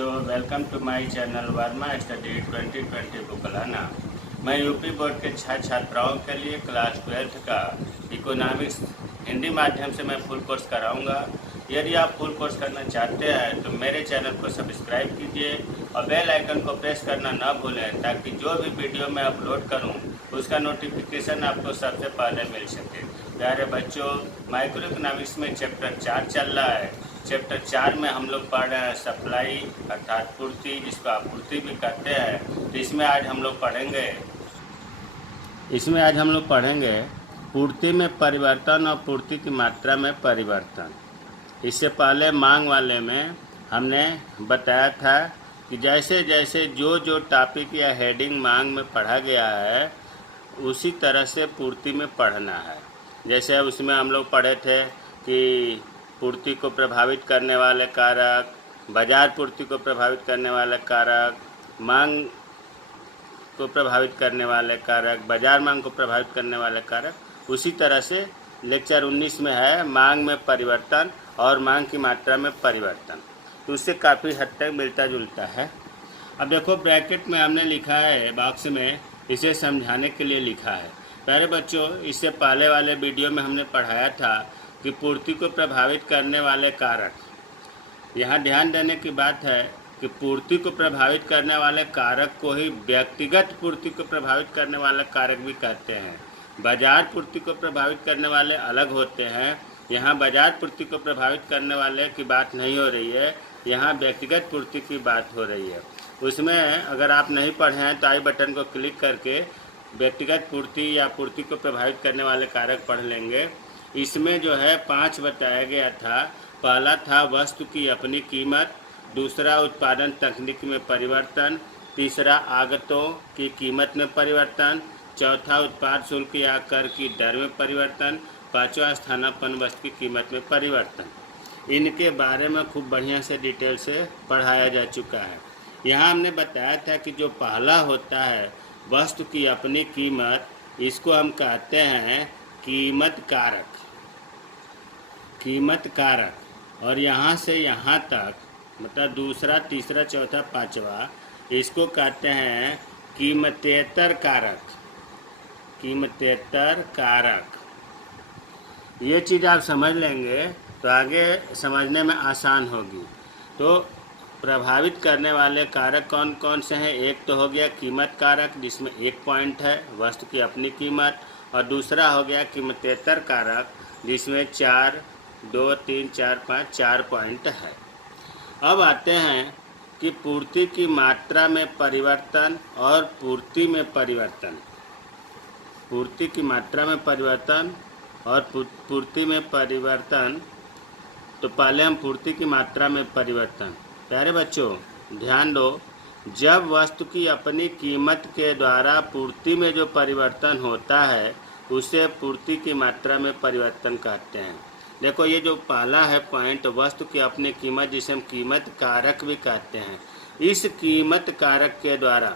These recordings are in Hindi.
बच्चों, welcome to my channel Verma study 2020 बुकलाना। मैं यूपी बोर्ड के छात्राओं के लिए क्लास 12th का इकोनॉमिक्स हिंदी माध्यम से मैं फुल कोर्स कराऊंगा। यदि आप फुल कोर्स करना चाहते हैं तो मेरे चैनल को सब्सक्राइब कीजिए और बेल आइकन को प्रेस करना ना भूलें, ताकि जो भी वीडियो मैं अपलोड करूं उसका नोटिफिकेशन आपको सबसे पहले मिल सके। प्यारे बच्चों, माइक्रो इकोनॉमिक्स में चैप्टर 4 चल रहा है। चैप्टर 4 में हम लोग पढ़ रहे हैं सप्लाई अर्थात पूर्ति, जिसको आपूर्ति भी कहते हैं। तो इसमें आज हम लोग पढ़ेंगे पूर्ति में परिवर्तन और पूर्ति की मात्रा में परिवर्तन। इससे पहले मांग वाले में हमने बताया था कि जैसे जैसे जो टॉपिक या हेडिंग मांग में पढ़ा गया है उसी तरह से पूर्ति में पढ़ना है। जैसे उसमें हम लोग पढ़े थे कि पूर्ति को प्रभावित करने वाले कारक, बाजार पूर्ति को प्रभावित करने वाले कारक, मांग को प्रभावित करने वाले कारक, बाजार मांग को प्रभावित करने वाले कारक। उसी तरह से लेक्चर 19 में है मांग में परिवर्तन और मांग की मात्रा में परिवर्तन, तो उससे काफ़ी हद तक मिलता जुलता है। अब देखो ब्रैकेट में हमने लिखा है, बॉक्स में इसे समझाने के लिए लिखा है। प्यारे बच्चों, इससे पहले वाले वीडियो में हमने पढ़ाया था कि पूर्ति को प्रभावित करने वाले कारक। यहाँ ध्यान देने की बात है कि पूर्ति को प्रभावित करने वाले कारक को ही व्यक्तिगत पूर्ति को प्रभावित करने वाले कारक भी कहते हैं। बाजार पूर्ति को प्रभावित करने वाले अलग होते हैं। यहाँ बाजार पूर्ति को प्रभावित करने वाले की बात नहीं हो रही है, यहाँ व्यक्तिगत पूर्ति की बात हो रही है। उसमें अगर आप नहीं पढ़े हैं तो आई बटन को क्लिक करके व्यक्तिगत पूर्ति या पूर्ति को प्रभावित करने वाले कारक पढ़ लेंगे। इसमें जो है 5 बताया गया था। पहला था वस्तु की अपनी कीमत, दूसरा उत्पादन तकनीक में परिवर्तन, तीसरा आगतों की कीमत में परिवर्तन, चौथा उत्पाद शुल्क या कर की दर में परिवर्तन, पांचवा स्थानापन्न वस्तु की कीमत में परिवर्तन। इनके बारे में खूब बढ़िया से डिटेल से पढ़ाया जा चुका है। यहाँ हमने बताया था कि जो पहला होता है वस्तु की अपनी कीमत, इसको हम कहते हैं कीमत कारक। और यहाँ से यहाँ तक मतलब दूसरा, तीसरा, चौथा, पांचवा, इसको कहते हैं कीमतेतर कारक। ये चीज़ आप समझ लेंगे तो आगे समझने में आसान होगी। तो प्रभावित करने वाले कारक कौन कौन से हैं? एक तो हो गया कीमत कारक, जिसमें 1 पॉइंट है वस्तु की अपनी कीमत, और दूसरा हो गया कीमतेतर कारक, जिसमें 4, 2, 3, 4, 5 4 पॉइंट है। अब आते हैं कि पूर्ति की मात्रा में परिवर्तन और पूर्ति में परिवर्तन। पूर्ति की मात्रा में परिवर्तन और पूर्ति में परिवर्तन। तो पहले हम पूर्ति की मात्रा में परिवर्तन। प्यारे बच्चों ध्यान दो, जब वस्तु की अपनी कीमत के द्वारा पूर्ति में जो परिवर्तन होता है उसे पूर्ति की मात्रा में परिवर्तन कहते हैं। देखो ये जो पहला है पॉइंट, वस्तु की अपनी कीमत, जिसे हम कीमत कारक भी कहते हैं। इस कीमत कारक के द्वारा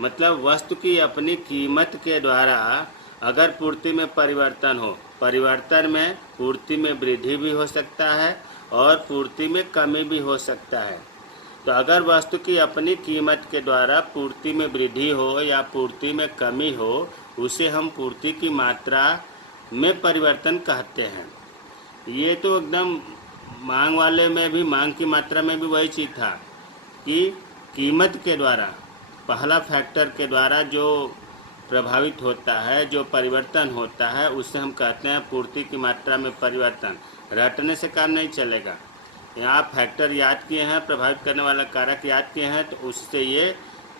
मतलब वस्तु की अपनी कीमत के द्वारा अगर पूर्ति में परिवर्तन हो, परिवर्तन में पूर्ति में वृद्धि भी हो सकता है और पूर्ति में कमी भी हो सकता है। तो अगर वस्तु की अपनी कीमत के द्वारा पूर्ति में वृद्धि हो या पूर्ति में कमी हो, उसे हम पूर्ति की मात्रा में परिवर्तन कहते हैं। ये तो एकदम मांग वाले में भी, मांग की मात्रा में भी वही चीज़ था कि कीमत के द्वारा, पहला फैक्टर के द्वारा जो प्रभावित होता है, जो परिवर्तन होता है, उससे हम कहते हैं पूर्ति की मात्रा में परिवर्तन। रटने से काम नहीं चलेगा। यहाँ फैक्टर याद किए हैं, प्रभावित करने वाला कारक याद किए हैं, तो उससे ये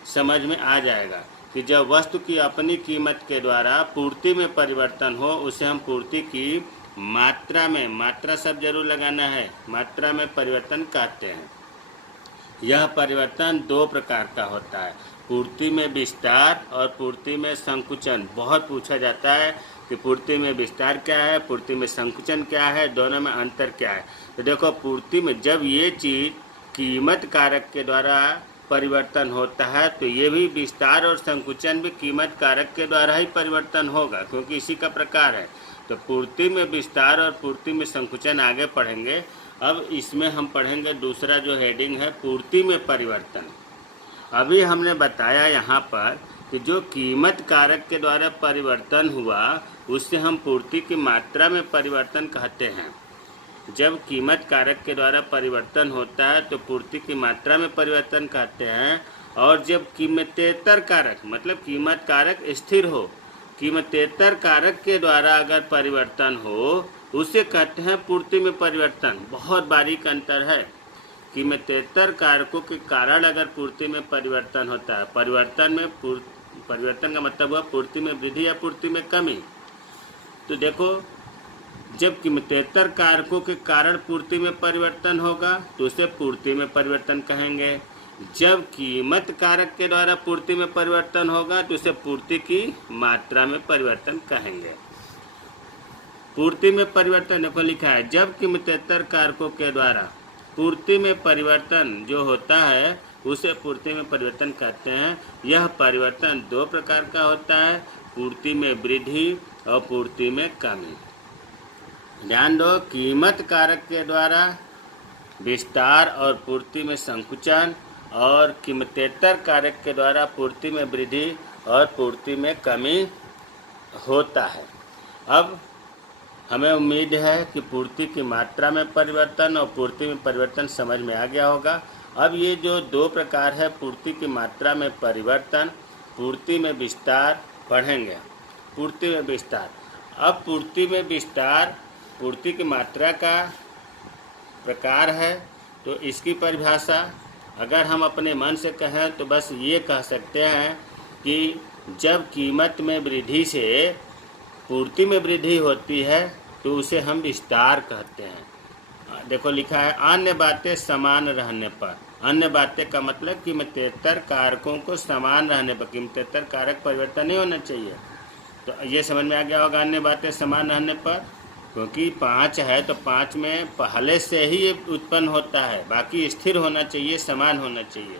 समझ में आ जाएगा कि जब वस्तु की अपनी कीमत के द्वारा पूर्ति में परिवर्तन हो, उसे हम पूर्ति की मात्रा में, मात्रा सब जरूर लगाना है, मात्रा में परिवर्तन कहते हैं। यह परिवर्तन 2 प्रकार का होता है, पूर्ति में विस्तार और पूर्ति में संकुचन। बहुत पूछा जाता है कि पूर्ति में विस्तार क्या है, पूर्ति में संकुचन क्या है, दोनों में अंतर क्या है। तो देखो पूर्ति में जब ये चीज़ कीमत कारक के द्वारा परिवर्तन होता है तो ये भी विस्तार और संकुचन भी कीमत कारक के द्वारा ही परिवर्तन होगा, क्योंकि इसी का प्रकार है। तो पूर्ति में विस्तार और पूर्ति में संकुचन आगे पढ़ेंगे। अब इसमें हम पढ़ेंगे दूसरा जो हेडिंग है पूर्ति में परिवर्तन। अभी हमने बताया यहाँ पर कि जो कीमत कारक के द्वारा परिवर्तन हुआ उससे हम पूर्ति की मात्रा में परिवर्तन कहते हैं। जब कीमत कारक के द्वारा परिवर्तन होता है तो पूर्ति की मात्रा में परिवर्तन कहते हैं। और जब कीमतेतर कारक मतलब कीमत कारक स्थिर हो, कीमतेतर कारक के द्वारा अगर परिवर्तन हो उसे कहते हैं पूर्ति में परिवर्तन। बहुत बारीक अंतर है। कीमतेतर कारकों के कारण अगर पूर्ति में परिवर्तन होता है, परिवर्तन का मतलब हुआ पूर्ति में वृद्धि या पूर्ति में कमी। तो देखो, जब कीमतेतर कारकों के कारण पूर्ति में परिवर्तन होगा तो उसे पूर्ति में परिवर्तन कहेंगे। जब कीमत कारक के द्वारा पूर्ति में परिवर्तन होगा तो उसे पूर्ति की मात्रा में परिवर्तन कहेंगे। पूर्ति में परिवर्तन देखो लिखा है, जब कीमतेतर कारकों के द्वारा पूर्ति में परिवर्तन जो होता है उसे पूर्ति में परिवर्तन कहते हैं। यह परिवर्तन दो प्रकार का होता है, पूर्ति में वृद्धि और पूर्ति में कमी। ध्यान दो, कीमत कारक के द्वारा विस्तार और पूर्ति में संकुचन, और कीमतेतर कारक के द्वारा पूर्ति में वृद्धि और पूर्ति में कमी होता है। अब हमें उम्मीद है कि पूर्ति की मात्रा में परिवर्तन और पूर्ति में परिवर्तन समझ में आ गया होगा। अब ये जो दो प्रकार है पूर्ति की मात्रा में परिवर्तन, पूर्ति में विस्तार पढ़ेंगे। पूर्ति में विस्तार, अब पूर्ति में विस्तार पूर्ति की मात्रा का प्रकार है। तो इसकी परिभाषा अगर हम अपने मन से कहें तो बस ये कह सकते हैं कि जब कीमत में वृद्धि से पूर्ति में वृद्धि होती है तो उसे हम विस्तार कहते हैं। देखो लिखा है, अन्य बातें समान रहने पर। अन्य बातें का मतलब कीमतेतर कारकों को समान रहने पर, कीमतेतर कारक परिवर्तन नहीं होना चाहिए। तो ये समझ में आ गया होगा, अन्य बातें समान रहने पर, क्योंकि 5 है तो 5 में पहले से ही उत्पन्न होता है, बाकी स्थिर होना चाहिए, समान होना चाहिए।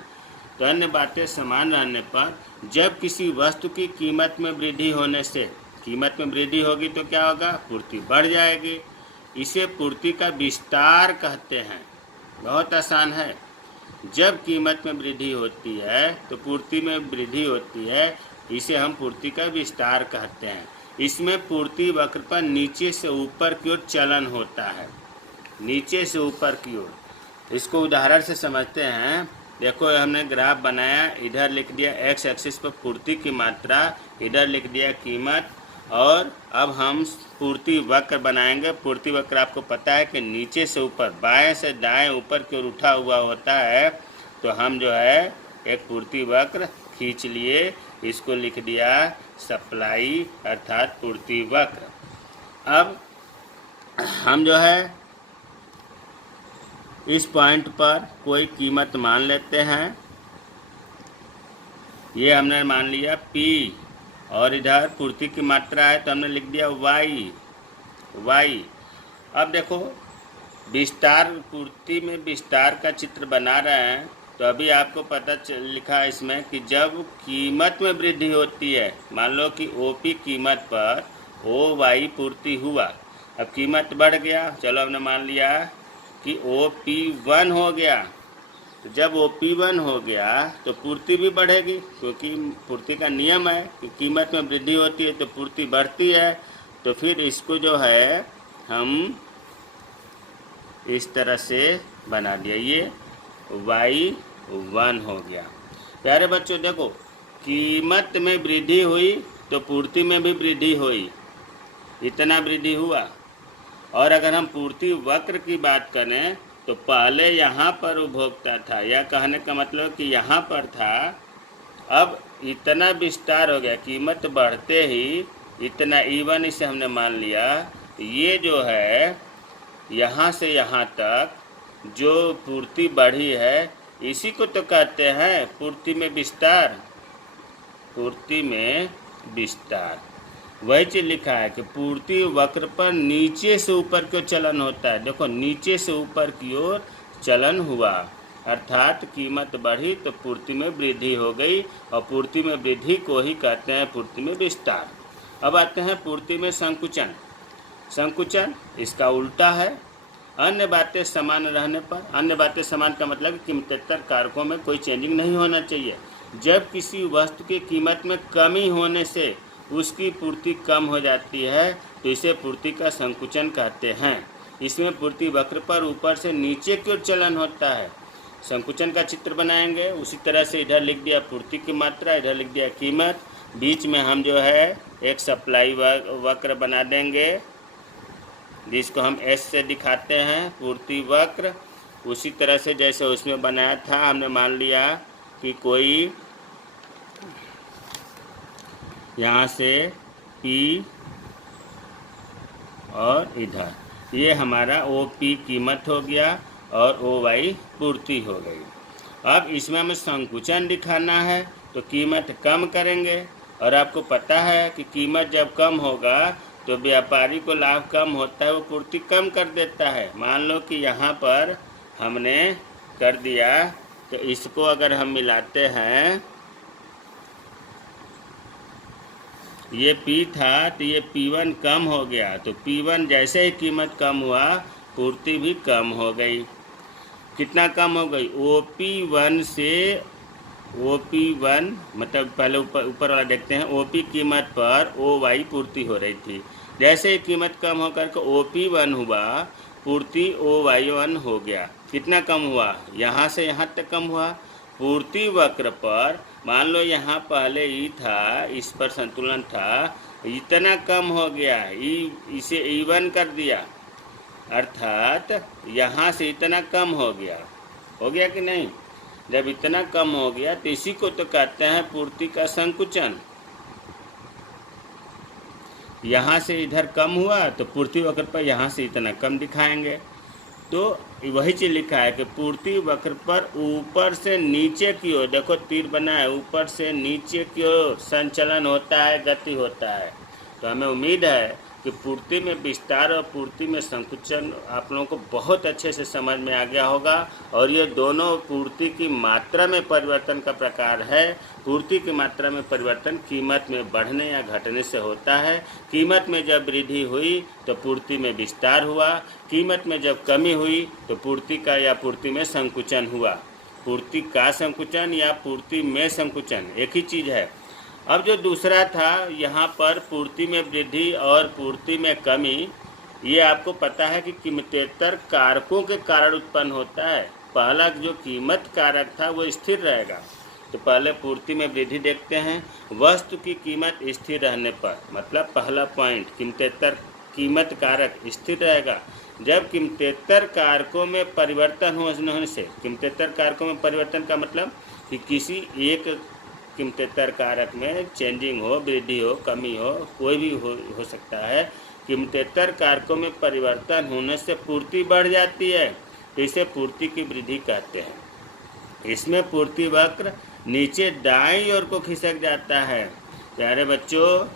तो अन्य बातें समान रहने पर जब किसी वस्तु की कीमत में वृद्धि होने से, कीमत में वृद्धि होगी तो क्या होगा, पूर्ति बढ़ जाएगी। इसे पूर्ति का विस्तार कहते हैं। बहुत आसान है। जब कीमत में वृद्धि होती है तो पूर्ति में वृद्धि होती है, इसे हम पूर्ति का विस्तार कहते हैं। इसमें पूर्ति वक्र पर नीचे से ऊपर की ओर चलन होता है, नीचे से ऊपर की ओर। इसको उदाहरण से समझते हैं। देखो, हमने ग्राफ बनाया, इधर लिख दिया एक्स एक्सिस पर पूर्ति की मात्रा, इधर लिख दिया कीमत, और अब हम पूर्ति वक्र बनाएंगे। पूर्ति वक्र आपको पता है कि नीचे से ऊपर, बाएं से दाएं ऊपर की ओर उठा हुआ होता है। तो हम जो है एक पूर्ति वक्र खींच लिए, इसको लिख दिया सप्लाई अर्थात पूर्ति वक्र। अब हम जो है इस पॉइंट पर कोई कीमत मान लेते हैं। ये हमने मान लिया P, और इधर पूर्ति की मात्रा है तो हमने लिख दिया y। अब देखो, विस्तार, पूर्ति में विस्तार का चित्र बना रहे हैं। तो अभी आपको पता लिखा है इसमें कि जब कीमत में वृद्धि होती है, मान लो कि OP कीमत पर OY पूर्ति हुआ। अब कीमत बढ़ गया, चलो हमने मान लिया कि OP1 हो गया। तो जब OP1 हो गया तो पूर्ति भी बढ़ेगी, क्योंकि पूर्ति का नियम है कि कीमत में वृद्धि होती है तो पूर्ति बढ़ती है। तो फिर इसको जो है हम इस तरह से बना दिया, ये Y1 हो गया। प्यारे बच्चों देखो, कीमत में वृद्धि हुई तो पूर्ति में भी वृद्धि हुई, इतना वृद्धि हुआ। और अगर हम पूर्ति वक्र की बात करें तो पहले यहाँ पर उपभोक्ता था, यह कहने का मतलब कि यहाँ पर था, अब इतना विस्तार हो गया, कीमत बढ़ते ही इतना E1 इसे हमने मान लिया। ये जो है यहाँ से यहाँ तक जो पूर्ति बढ़ी है, इसी को तो कहते हैं पूर्ति में विस्तार। पूर्ति में विस्तार वही चीज़ लिखा है कि पूर्ति वक्र पर नीचे से ऊपर की ओर चलन होता है। देखो, नीचे से ऊपर की ओर चलन हुआ, अर्थात कीमत बढ़ी तो पूर्ति में वृद्धि हो गई, और पूर्ति में वृद्धि को ही कहते हैं पूर्ति में विस्तार। अब आते हैं पूर्ति में संकुचन। संकुचन इसका उल्टा है। अन्य बातें समान रहने पर, अन्य बातें समान का मतलब कीमतेतर कारकों में कोई चेंजिंग नहीं होना चाहिए। जब किसी वस्तु की कीमत में कमी होने से उसकी पूर्ति कम हो जाती है तो इसे पूर्ति का संकुचन कहते हैं। इसमें पूर्ति वक्र पर ऊपर से नीचे की ओर चलन होता है। संकुचन का चित्र बनाएंगे, उसी तरह से इधर लिख दिया पूर्ति की मात्रा, इधर लिख दिया कीमत, बीच में हम जो है एक सप्लाई वक्र बना देंगे जिसको हम एस से दिखाते हैं, पूर्ति वक्र। उसी तरह से जैसे उसमें बनाया था, हमने मान लिया कि कोई यहाँ से P और इधर ये हमारा OP कीमत हो गया और OY पूर्ति हो गई। अब इसमें हमें संकुचन दिखाना है तो कीमत कम करेंगे, और आपको पता है कि कीमत जब कम होगा तो व्यापारी को लाभ कम होता है, वो पूर्ति कम कर देता है। मान लो कि यहाँ पर हमने कर दिया, तो इसको अगर हम मिलाते हैं, ये P था तो ये P1 कम हो गया, तो P1 जैसे ही कीमत कम हुआ पूर्ति भी कम हो गई। कितना कम हो गई? OP1 से OP1 मतलब पहले ऊपर वाला देखते हैं, OP कीमत पर OY पूर्ति हो रही थी। जैसे ही कीमत कम होकर के OP1 हुआ, पूर्ति OY1 हो गया। कितना कम हुआ? यहाँ से यहाँ तक कम हुआ। पूर्ति वक्र पर मान लो यहाँ पहले E था, इस पर संतुलन था, इतना कम हो गया, इसे E1 कर दिया, अर्थात यहाँ से इतना कम हो गया कि नहीं? जब इतना कम हो गया तो इसी को तो कहते हैं पूर्ति का संकुचन। यहाँ से इधर कम हुआ तो पूर्ति वक्र पर यहाँ से इतना कम दिखाएंगे। तो वही चीज़ लिखा है कि पूर्ति वक्र पर ऊपर से नीचे की ओर, देखो तीर बना है, ऊपर से नीचे की ओर संचलन होता है, गति होता है। तो हमें उम्मीद है कि पूर्ति में विस्तार और पूर्ति में संकुचन आप लोगों को बहुत अच्छे से समझ में आ गया होगा। और ये दोनों पूर्ति की मात्रा में परिवर्तन का प्रकार है। पूर्ति की मात्रा में परिवर्तन कीमत में बढ़ने या घटने से होता है। कीमत में जब वृद्धि हुई तो पूर्ति में विस्तार हुआ, कीमत में जब कमी हुई तो पूर्ति का या पूर्ति में संकुचन हुआ। पूर्ति का संकुचन या पूर्ति में संकुचन एक ही चीज़ है। अब जो दूसरा था यहाँ पर पूर्ति में वृद्धि और पूर्ति में कमी, ये आपको पता है कि कीमतेतर कारकों के कारण उत्पन्न होता है। पहला जो कीमत कारक था वो स्थिर रहेगा। तो पहले पूर्ति में वृद्धि देखते हैं। वस्तु की कीमत स्थिर रहने पर, मतलब पहला पॉइंट, कीमतेतर कीमत कारक स्थिर रहेगा। जब कीमतेतर कारकों में परिवर्तन होने से, कीमतेतर कारकों में परिवर्तन का मतलब कि किसी एक कीमतेतर कारक में चेंजिंग हो, वृद्धि हो, कमी हो, कोई भी हो सकता है। कीमतेतर कारकों में परिवर्तन होने से पूर्ति बढ़ जाती है, तो इसे पूर्ति की वृद्धि कहते हैं। इसमें पूर्ति वक्र नीचे दाईं ओर को खिसक जाता है। प्यारे बच्चों,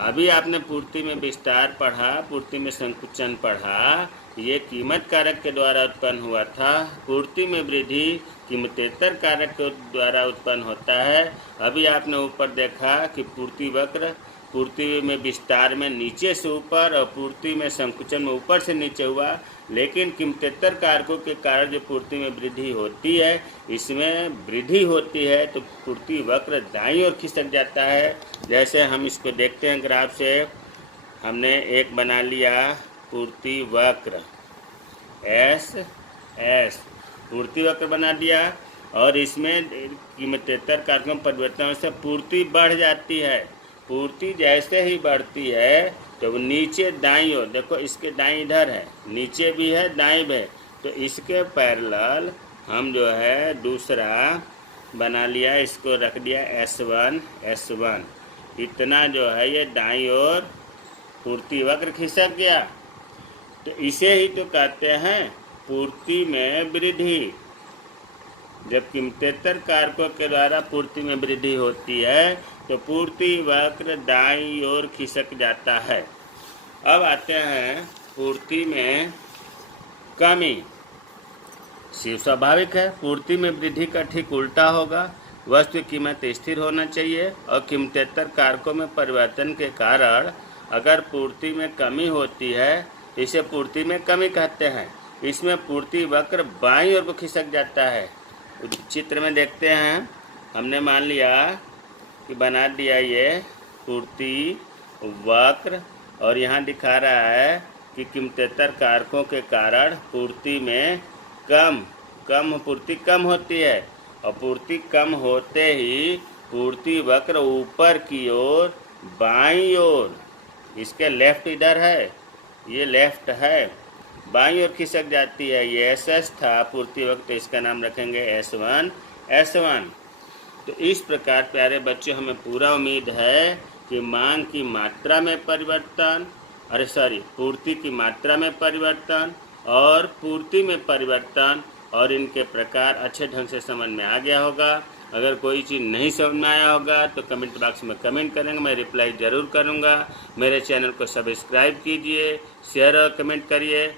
अभी आपने पूर्ति में विस्तार पढ़ा, पूर्ति में संकुचन पढ़ा, ये कीमत कारक के द्वारा उत्पन्न हुआ था। पूर्ति में वृद्धि कीमतेतर कारक के द्वारा उत्पन्न होता है। अभी आपने ऊपर देखा कि पूर्ति वक्र पूर्ति में विस्तार में नीचे से ऊपर और पूर्ति में संकुचन में ऊपर से नीचे हुआ, लेकिन कीमतेतर कारकों के कारण जो पूर्ति में वृद्धि होती है, इसमें वृद्धि होती है तो पूर्ति वक्र दाईं ओर खिसक जाता है। जैसे हम इसको देखते हैं ग्राफ से, हमने एक बना लिया पूर्ति वक्र एस पूर्ति वक्र बना दिया, और इसमें कीमतेतर कारकों में परिवर्तन से पूर्ति बढ़ जाती है। पूर्ति जैसे ही बढ़ती है तो नीचे दाईं ओर, देखो इसके दाईं इधर है, नीचे भी है, दाईं भी है, तो इसके पैरेलल हम जो है दूसरा बना लिया, इसको रख दिया S1 इतना जो है ये दाईं ओर पूर्ति वक्र खिसक गया। तो इसे ही तो कहते हैं पूर्ति में वृद्धि। जब कीमतेतर कारकों के द्वारा पूर्ति में वृद्धि होती है तो पूर्ति वक्र दाईं ओर खिसक जाता है। अब आते हैं पूर्ति में कमी। स्वाभाविक है, पूर्ति में वृद्धि का ठीक उल्टा होगा। वस्तु की कीमत स्थिर होना चाहिए और कीमतेतर कारकों में परिवर्तन के कारण अगर पूर्ति में कमी होती है तो इसे पूर्ति में कमी कहते हैं। इसमें पूर्ति वक्र बाईं ओर को खिसक जाता है। चित्र में देखते हैं, हमने मान लिया कि बना दिया ये पूर्ति वक्र, और यहाँ दिखा रहा है कि कीमतेतर कारकों के कारण पूर्ति में पूर्ति कम होती है, और पूर्ति कम होते ही पूर्ति वक्र ऊपर की ओर बाईं ओर, इसके लेफ्ट इधर है, ये लेफ्ट है, बाईं ओर खिसक जाती है। ये SS था पूर्ति वक्र, तो इसका नाम रखेंगे S1। तो इस प्रकार प्यारे बच्चों, हमें पूरा उम्मीद है कि मांग की मात्रा में परिवर्तन, पूर्ति की मात्रा में परिवर्तन और पूर्ति में परिवर्तन और इनके प्रकार अच्छे ढंग से समझ में आ गया होगा। अगर कोई चीज़ नहीं समझ में आया होगा तो कमेंट बॉक्स में कमेंट करेंगे, मैं रिप्लाई ज़रूर करूँगा। मेरे चैनल को सब्सक्राइब कीजिए, शेयर और कमेंट करिए।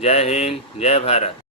जय हिंद, जय भारत।